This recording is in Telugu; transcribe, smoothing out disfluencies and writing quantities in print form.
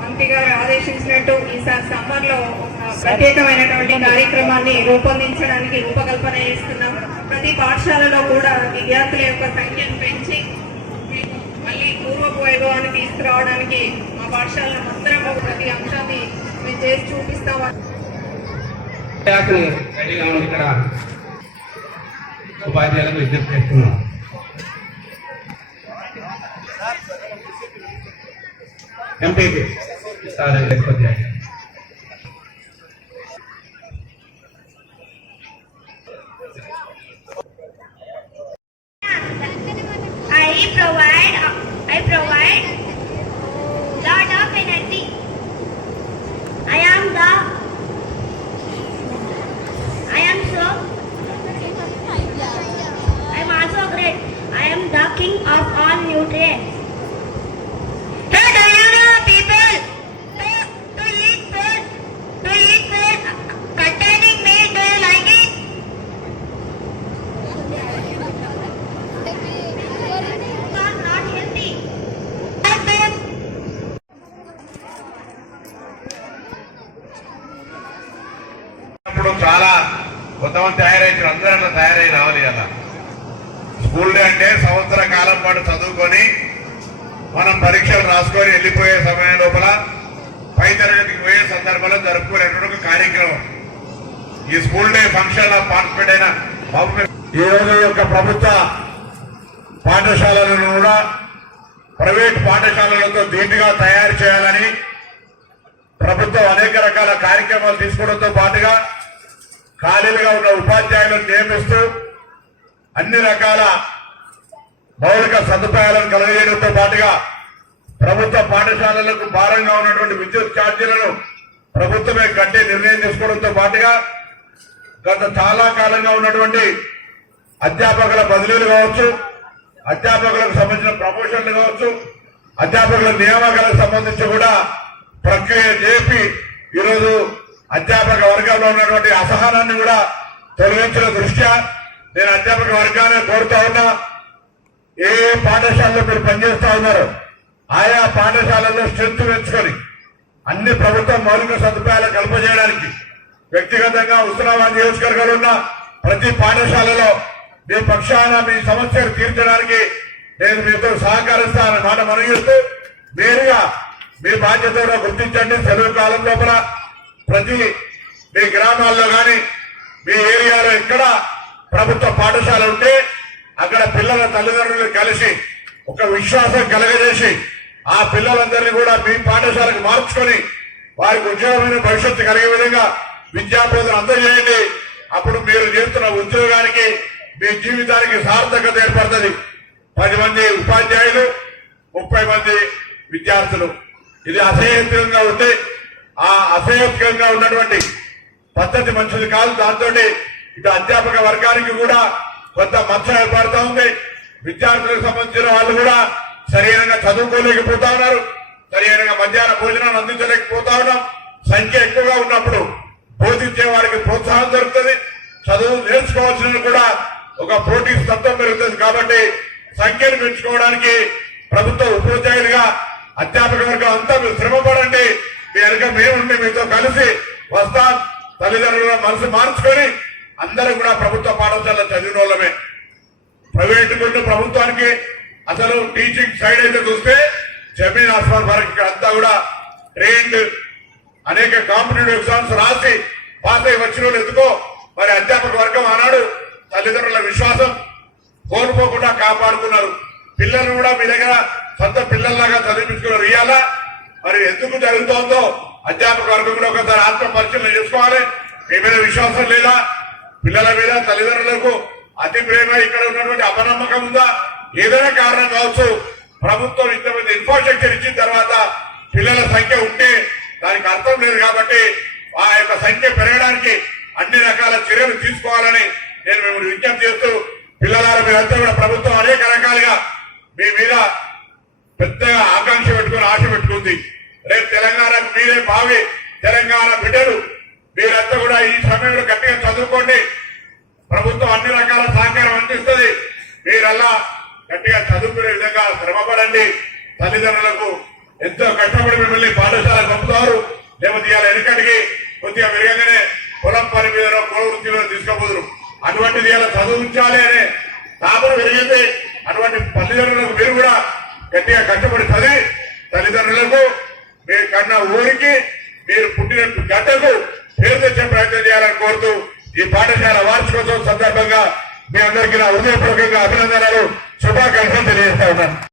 మంత్రి గారు ఆదేశించినట్టు ఈసారి సమ్మర్ లో ప్రత్యేకమైనటువంటి కార్యక్రమాన్ని రూపొందించడానికి రూపకల్పన చేస్తున్నాం. ప్రతి పాఠశాలలో కూడా విద్యార్థుల యొక్క సంఖ్యను పెంచి మళ్ళీ పూర్వపు వైభవాన్ని తీసుకురావడానికి మా పాఠశాలలో అందరం ప్రతి అంశాన్ని మేము చేసి చూపిస్తామని ఇక్కడ ఉపాధ్యాయులకు విజ్ఞప్తి చేస్తున్నాం. ఎంపీపీ సార్ ఉపాధ్యాయులు I provide lot of energy. I am also great. I am the king of all nutrients. Hey, do you know people to eat food containing meat? Do you like it? Not healthy. చాలా కొంతమంది తయారైన అందరూ అట్లా తయారై రావాలి. అలా స్కూల్ డే అంటే సంవత్సర కాలం పాటు చదువుకొని మనం పరీక్షలు రాసుకొని వెళ్ళిపోయే సమయం లోపల పై తరగతికి పోయే సందర్భంలో జరుపుకునేటువంటి ఒక కార్యక్రమం. ఈ స్కూల్ డే ఫంక్షన్ లో పార్టిసిపేట్ అయిన ఈ రోజు యొక్క ప్రభుత్వ పాఠశాలలను కూడా ప్రైవేట్ పాఠశాలలతో దీటుగా తయారు చేయాలని ప్రభుత్వం అనేక రకాల కార్యక్రమాలు తీసుకోవడంతో పాటుగా ఖాళీలుగా ఉన్న ఉపాధ్యాయులను నియమిస్తూ అన్ని రకాల మౌలిక సదుపాయాలను కలగజేయడంతో పాటుగా ప్రభుత్వ పాఠశాలలకు భారంగా ఉన్నటువంటి విద్యుత్ ఛార్జీలను ప్రభుత్వమే కట్టే నిర్ణయం తీసుకోవడంతో పాటుగా గత చాలా కాలంగా ఉన్నటువంటి అధ్యాపకుల బదిలీలు కావచ్చు, అధ్యాపకులకు సంబంధించిన ప్రమోషన్లు కావచ్చు, అధ్యాపకుల నియామకాలకు సంబంధించి కూడా ప్రక్రియ చేపి ఈరోజు అధ్యాపక వర్గంలో ఉన్నటువంటి అసహనాన్ని కూడా తొలగించిన దృష్ట్యా నేను అధ్యాపక వర్గాన్ని కోరుతా ఉన్నా, ఏ పాఠశాలలో మీరు పనిచేస్తా ఉన్నారు ఆయా పాఠశాలల్లో స్ట్రెంత్ పెంచుకొని అన్ని ప్రభుత్వ మౌలిక సదుపాయాలు కల్పజేయడానికి వ్యక్తిగతంగా హుస్నాబాద్ నియోజకవర్గంలో ఉన్న ప్రతి పాఠశాలలో మీ పక్షాన మీ సమస్యలు తీర్చడానికి నేను మీతో సహకరిస్తానని మాట మనగిస్తూ నేరుగా మీ బాధ్యత గుర్తించండి. సెలవు కాలం లోపల ప్రతి మీ గ్రామాల్లో కానీ మీ ఏరియాలో ఎక్కడ ప్రభుత్వ పాఠశాల ఉంటే అక్కడ పిల్లల తల్లిదండ్రులు కలిసి ఒక విశ్వాసం కలగజేసి ఆ పిల్లలందరినీ కూడా మీ పాఠశాలకు మార్చుకొని వారికి ఉజ్వలమైన భవిష్యత్తు కలిగే విధంగా విద్యాబోధన అందజేయండి. అప్పుడు మీరు చేస్తున్న ఉద్యోగానికి మీ జీవితానికి సార్థకత ఏర్పడుతుంది. 10 మంది ఉపాధ్యాయులు, 30 మంది విద్యార్థులు. ఇది అసహ్యంగా ఉంటే ఆ అసహ్యంగా ఉన్నటువంటి పద్ధతి మంచిది కాదు. దాంతో ఇటు అధ్యాపక వర్గానికి కూడా కొంత మచ్చ ఏర్పడుతూ ఉంది. విద్యార్థులకు సంబంధించిన వాళ్ళు కూడా సరైన చదువుకోలేకపోతా ఉన్నారు, సరైన మధ్యాహ్న భోజనాన్ని అందించలేకపోతా ఉన్నాం. సంఖ్య ఎక్కువగా ఉన్నప్పుడు బోధించే వారికి ప్రోత్సాహం దొరుకుతుంది, చదువు నేర్చుకోవాల్సిన కూడా ఒక పోటీ తత్వం పెరుగుతుంది. కాబట్టి సంఖ్యను పెంచుకోవడానికి ప్రభుత్వ ఉపాధ్యాయులుగా అధ్యాపక వర్గం అంతా మీరు శ్రమపడండి. మీ వెనుక మేముండి మీతో కలిసి వస్తాం. తల్లిదండ్రుల మనసు మార్చుకొని అందరూ కూడా ప్రభుత్వ పాఠశాలలో చదివిన వాళ్ళమే. ప్రైవేట్ గుండా ప్రభుత్వానికి అసలు టీచింగ్ సైడ్ అయితే చూస్తే జమీన్ ఆస్మాన్ వరకు అంతా కూడా ట్రైన్డ్, అనేక కాంపిటేటివ్ ఎగ్జామ్స్ రాసి పాస్ అయి వచ్చిన వాళ్ళు ఎందుకో మరి అధ్యాపక వర్గం ఆనాడు తల్లిదండ్రుల విశ్వాసం కోల్పోకుండా కాపాడుకున్నారు. పిల్లలు కూడా మీ దగ్గర సొంత పిల్లల్లాగా చదివించుకున్నారు. ఇవాళ మరి ఎందుకు జరుగుతోందో అధ్యాపక వర్గం కూడా ఒకసారి ఆత్మ పరిశీలన చేసుకోవాలి. మీ మీద విశ్వాసం లేదా, పిల్లల మీద తల్లిదండ్రులకు అతి ప్రేమ, ఇక్కడ ఉన్నటువంటి అపనమ్మకం ఉందా, ఏదైనా కారణం కావచ్చు. ప్రభుత్వం ఇంతమంది ఇన్ఫ్రాస్ట్రక్చర్ ఇచ్చిన తర్వాత పిల్లల సంఖ్య ఉంటే దానికి అర్థం లేదు. కాబట్టి ఆ యొక్క సంఖ్య పెరగడానికి అన్ని రకాల చర్యలు తీసుకోవాలని నేను మిమ్మల్ని విజ్ఞప్తి చేస్తూ, పిల్లల మీరంతా కూడా ప్రభుత్వం అనేక రకాలుగా మీ మీద పెద్దగా ఆకాంక్ష పెట్టుకుని ఆశ పెట్టుకుంది. రేపు తెలంగాణకు మీరే భావి తెలంగాణ బిడ్డలు. మీరంతా కూడా ఈ సమయంలో గట్టిగా చదువుకోండి. ప్రభుత్వం అన్ని రకాల సహకారం అందిస్తుంది. మీరల్లా గట్టిగా చదువుకునే విధంగా శ్రమపడండి. తల్లిదండ్రులకు ఎంతో కష్టపడి మిమ్మల్ని పాఠశాల పంపుతారు. లేకపోతే ఇవాళ వెనకటికి కొద్దిగా పెరగగానే పొలం పని మీద కుల వృత్తిలో తీసుకోబోదురు. అటువంటిది ఇలా చదువుంచాలి అనే తాపన పెరిగింది. అటువంటి తల్లిదండ్రులకు మీరు కూడా గట్టిగా కష్టపడి చదివి తల్లిదండ్రులకు మీరు కన్నా ఊరికి మీరు పుట్టిన గడ్డకు పేరు తెచ్చే ప్రయత్నం చేయాలని కోరుతూ ఈ పాఠశాల వార్షికోత్సవం సందర్భంగా మీ అందరికీ నా హృదయపూర్వకంగా అభినందనలు, శుభాకాంక్షలు తెలియజేస్తా ఉన్నాను.